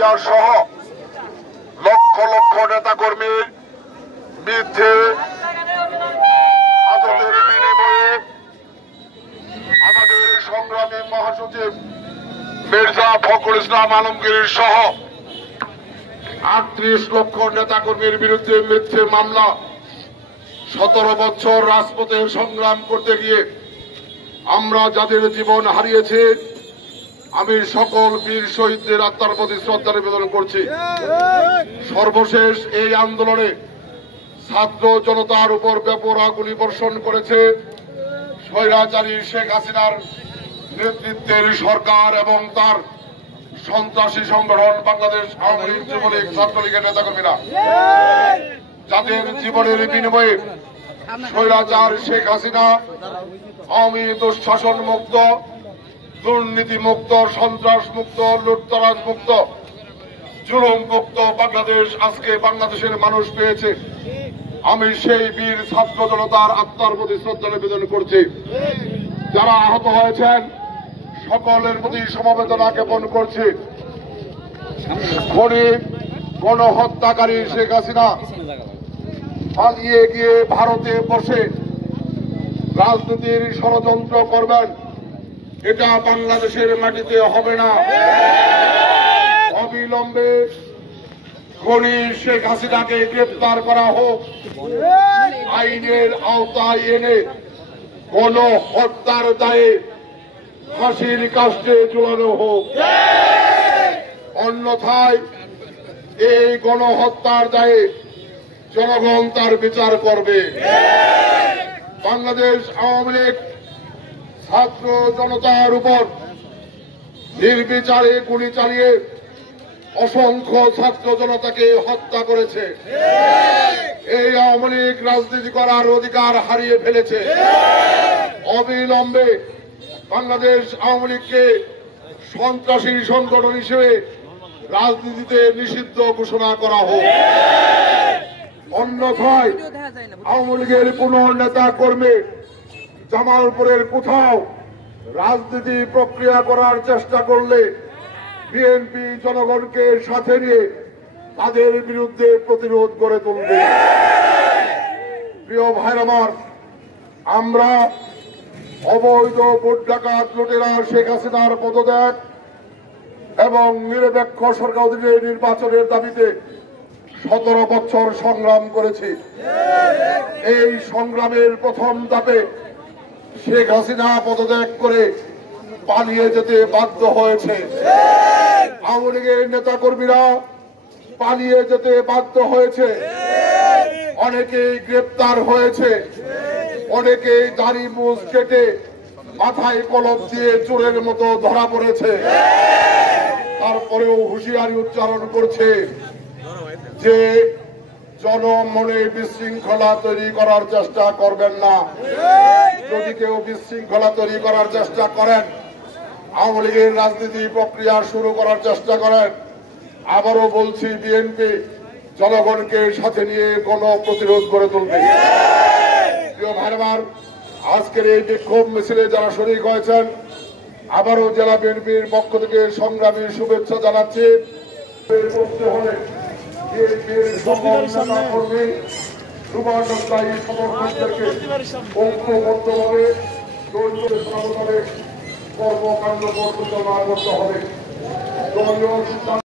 জিয়া সহ লক্ষ লক্ষ নেতা কর্মীর বিরুদ্ধে হাজতের বিনিময়ে আমাদের সংগ্রামী মহাসচিব মির্জা ফখরুল ইসলাম আলমগীর সহ 38 লক্ষ নেতা কর্মীর বিরুদ্ধে মিথ্যে মামলা। 17 বছর রাজপথে সংগ্রাম করতে গিয়ে আমরা যাদের জীবন হারিয়েছি, আমি সকল বীর শহীদদের আত্মার প্রতি শ্রদ্ধা নিবেদন করছি। সর্বশেষ এই আন্দোলনে ছাত্র জনতার উপর বেপরোয়া গুলিবর্ষণ করেছে স্বৈরাচারী শেখ হাসিনার নেতৃত্বের সরকার এবং তার সন্ত্রাসী সংগঠন বাংলাদেশ আওয়ামী লীগ, যুবলীগ, ছাত্রলীগের নেতাকর্মীরা, যাদের জীবনের বিনিময়ে স্বৈরাচার শেখ হাসিনা আওয়ামী দুঃশাসন মুক্ত, দুর্নীতি মুক্ত, সন্ত্রাস মুক্ত, লুটতরাজ মুক্ত, জুলুম মুক্ত বাংলাদেশ আজকে বাংলাদেশের মানুষ পেয়েছে। আমি সেই বীর ছাত্র জনতার আত্মার প্রতি শ্রদ্ধা নিবেদন করছি। যারা আহত হয়েছেন সকলের প্রতি সমবেদনা জ্ঞাপন করছি। খনি গণহত্যাকারী শেখ হাসিনা পালিয়ে গিয়ে ভারতে বসে রাজনীতির ষড়যন্ত্র করবেন, এটা বাংলাদেশের মাটিতে হবে না। অবিলম্বে খনি শেখ হাসিনাকে গ্রেপ্তার করা হোক, আইনের আওতায় এনে গণহত্যার দায়ে ফাঁসির কাস্টে ঝুলানো হোক। অন্যথায় এই গণহত্যার দায়ে জনগণ তার বিচার করবে। বাংলাদেশ আওয়ামী লীগ ছাত্র জনতার উপর নির্বিচারে গুলি চালিয়ে অসংখ্য ছাত্র জনতাকে হত্যা করেছে। এই আওয়ামী লীগ রাজনীতি করার অধিকার হারিয়ে ফেলেছে। অবিলম্বে বাংলাদেশ আওয়ামী লীগকে সন্ত্রাসী সংগঠন হিসেবে রাজনীতিতে নিষিদ্ধ ঘোষণা করা হোক। অন্যথায় আওয়ামী লীগের কোন নেতা কর্মী জামালপুরের কোথাও রাজনীতি প্রক্রিয়া করার চেষ্টা করলে বিএনপি জনগণকে সাথে নিয়ে তাদের বিরুদ্ধে প্রতিরোধ গড়ে তুলবে। প্রিয় ভাইরা আমার, আমরা অবৈধ ভোট ডাকাত লুটেরা শেখ হাসিনার পদত্যাগ এবং নিরপেক্ষ সরকার অধীনে নির্বাচনের দাবিতে 17 বছর সংগ্রাম করেছি। এই সংগ্রামের প্রথম ধাপে শেখ হাসিনা পদত্যাগ করে পালিয়ে যেতে বাধ্য হয়েছে। আওয়ামী লীগের নেতা কর্মীরা পালিয়ে যেতে বাধ্য হয়েছে। অনেকেই গ্রেপ্তার হয়েছে, অনেকেই দাড়ি মুছ কেটে মাথায় কলম দিয়ে চোরের মতো ধরা পড়েছে। তারপরেও হুঁশিয়ারি উচ্চারণ করছে যে জনমনে বিশৃঙ্খলা তৈরি করার চেষ্টা করবেন না। যদি কেউ বিশৃঙ্খলা তৈরি করার চেষ্টা করেন, আওয়ামী লীগের রাজনীতি প্রক্রিয়া শুরু করার চেষ্টা করেন, আবারও বলছি বিএনপি জনগণকে সাথে নিয়ে গণ প্রতিরোধ গড়ে তুলবে। প্রিয় ভাইরা, আজকের এই বিক্ষোভ মিছিলে যারা শরীক হয়েছেন, আবারও জেলা বিএনপির পক্ষ থেকে সংগ্রামী শুভেচ্ছা জানাচ্ছি। কর্মকাণ্ড করতে হবে।